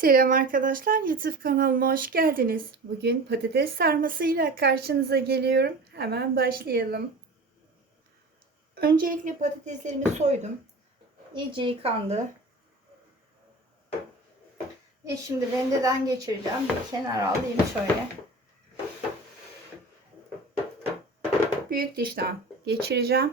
Selam arkadaşlar, YouTube kanalıma hoş geldiniz. Bugün patates sarmasıyla karşınıza geliyorum. Hemen başlayalım. Öncelikle patateslerimi soydum. İyice yıkandı. Ve şimdi rendeden geçireceğim. Bir kenara alayım şöyle. Büyük dişten geçireceğim.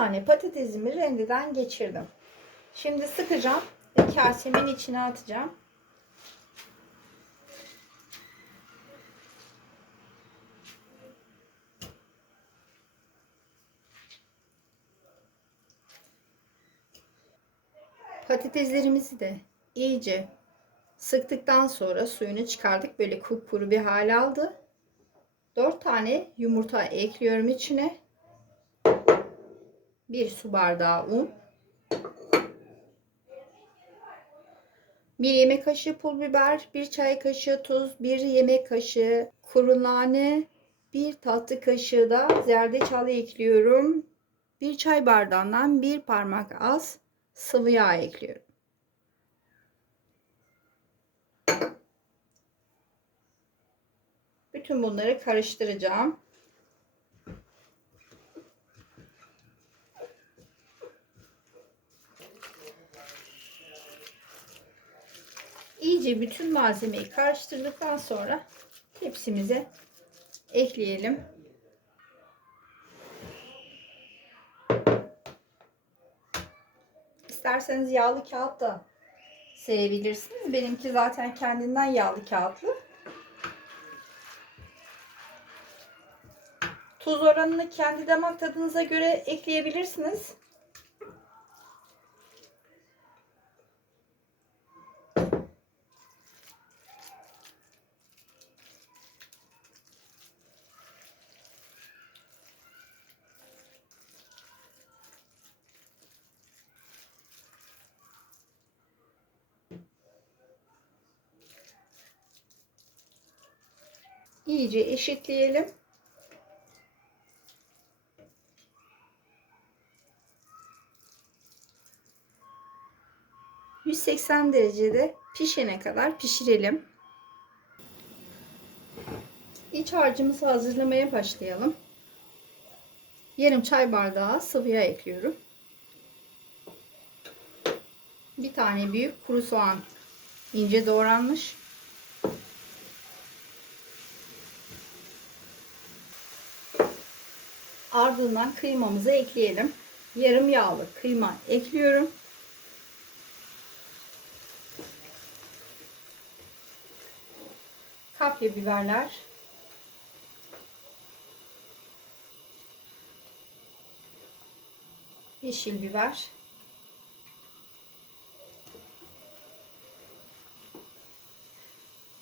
Tane patatesimi rendeden geçirdim. Şimdi sıkacağım ve kasemin içine atacağım. Patateslerimizi de iyice sıktıktan sonra suyunu çıkardık. Böyle kupkuru bir hal aldı. 4 tane yumurta ekliyorum içine. 1 su bardağı un. 1 yemek kaşığı pul biber, 1 çay kaşığı tuz, 1 yemek kaşığı kuru nane, 1 tatlı kaşığı da zerdeçal ekliyorum. 1 çay bardağından 1 parmak az sıvı yağ ekliyorum. Bütün bunları karıştıracağım. İyice bütün malzemeyi karıştırdıktan sonra tepsimize ekleyelim. İsterseniz yağlı kağıt da serebilirsiniz. Benimki zaten kendinden yağlı kağıtlı. Tuz oranını kendi damak tadınıza göre ekleyebilirsiniz. İyice eşitleyelim. ...180 derecede pişene kadar pişirelim. İç harcımızı hazırlamaya başlayalım. Yarım çay bardağı sıvı yağ ekliyorum. Bir tane büyük kuru soğan ince doğranmış. Ardından kıymamızı ekleyelim. Yarım yağlı kıyma ekliyorum. Kapya biberler. Yeşil biber.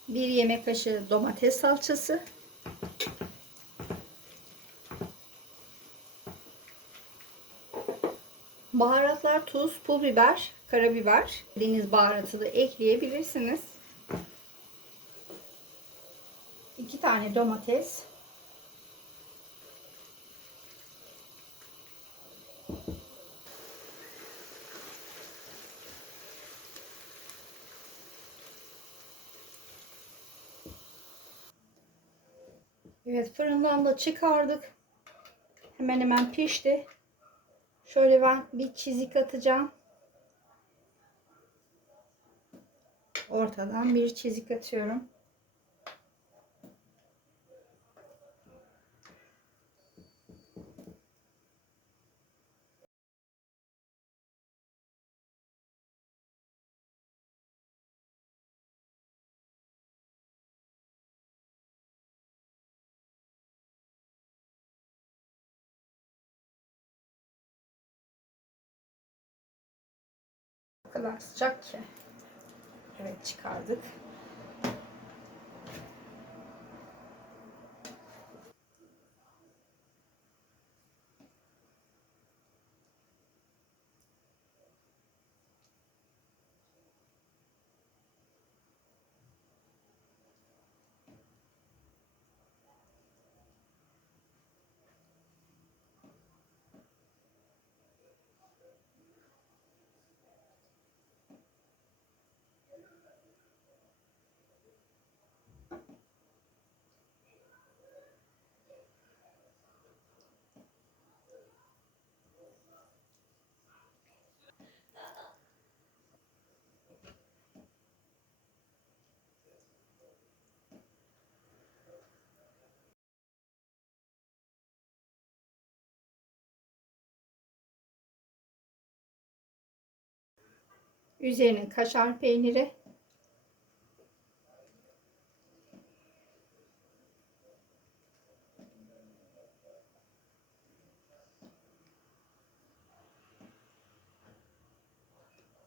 Bir yemek kaşığı domates salçası. Baharatlar tuz, pul biber, karabiber. Deniz baharatı da ekleyebilirsiniz. 2 tane domates. Evet fırından da çıkardık. Hemen hemen pişti. Şöyle ben bir çizik atacağım. Ortadan bir çizik atıyorum. O kadar sıcak ki. Evet çıkardık. Üzerine kaşar peyniri.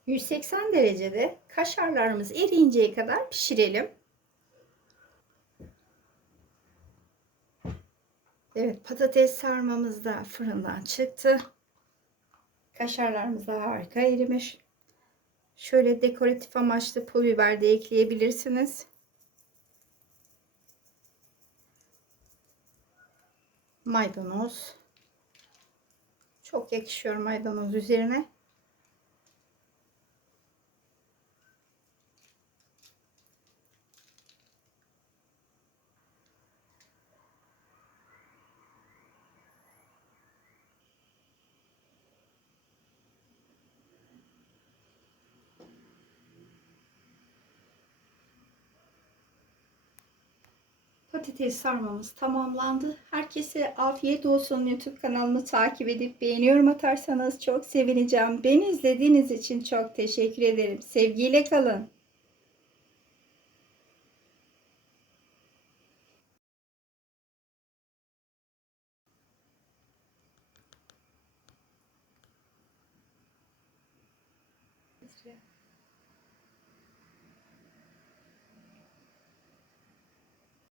...180 derecede kaşarlarımız eriyinceye kadar pişirelim. Evet patates sarmamız da fırından çıktı. Kaşarlarımız da harika erimiş. Şöyle dekoratif amaçlı pul biber de ekleyebilirsiniz. Maydanoz. Çok yakışıyor maydanoz üzerine. Patates sarmamız tamamlandı. Herkese afiyet olsun. YouTube kanalımı takip edip beğeni yorum atarsanız çok sevineceğim. Beni izlediğiniz için çok teşekkür ederim. Sevgiyle kalın.